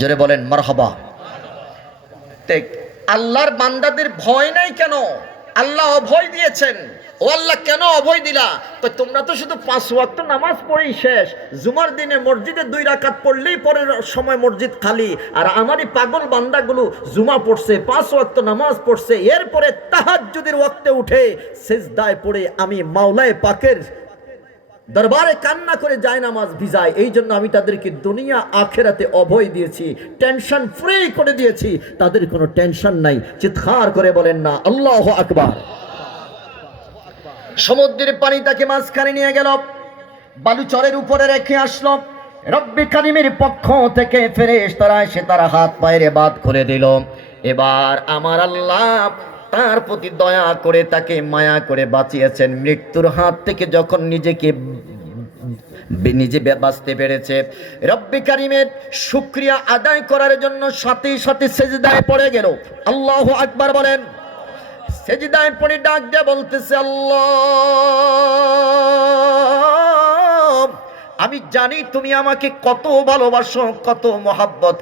জোরে বলেন, মারহাবা। দেখ, আল্লাহর বান্দাদের ভয় নাই কেন? আল্লাহ অভয় দিয়েছেন। ও আল্লাহ কেন অভয় দিলা? তো তোমরা তো শুধু পাঁচ ওয়াক্ত নামাজ পড়েই শেষ। জুমার দিনে মসজিদে দুই রাকাত পড়লেই পরের সময় মসজিদ খালি। আর আমারই পাগল বান্দাগুলো জুমা পড়ছে, পাঁচ ওয়াক্ত নামাজ পড়ছে। এরপরে তাহার যদি ওয়াক্তে উঠে শেষ দায় পড়ে আমি মাওলায় পাকের দরবারে কান্না করে যায় নামাজ ভিজায়। এই জন্য আমি তাদেরকে দুনিয়া, আখেরাতে অভয় দিয়েছি টেনশন ফ্রি করে দিয়েছি। তাদের কোনো টেনশন নাই, চিৎকার করে বলেন না, আল্লাহ আকবার। সমুদ্রের পানি তাকে মাঝখানে নিয়ে গেল, বালুচরের উপরে রেখে আসলো। রব্বি কারিমের পক্ষ থেকে ফেরেশ তারা এসে তারা হাত পায়ের বাদ করে দিল। এবার আমার আল্লাহ তার প্রতি দয়া করে তাকে মায়া করে বাঁচিয়েছেন। মৃত্যুর হাত থেকে যখন নিজেকে নিজে বাঁচতে পেরেছে, রব্বি কারিমের শুক্রিয়া আদায় করার জন্য সাথে সাথে সেজদায় পড়ে গেল। আল্লাহ আকবার বলেন, সেজদায় পড়ে ডাক দিয়ে বলতেছে, আল্লাহ, আমি জানি তুমি আমাকে কত ভালোবাসো, কত মহাব্বত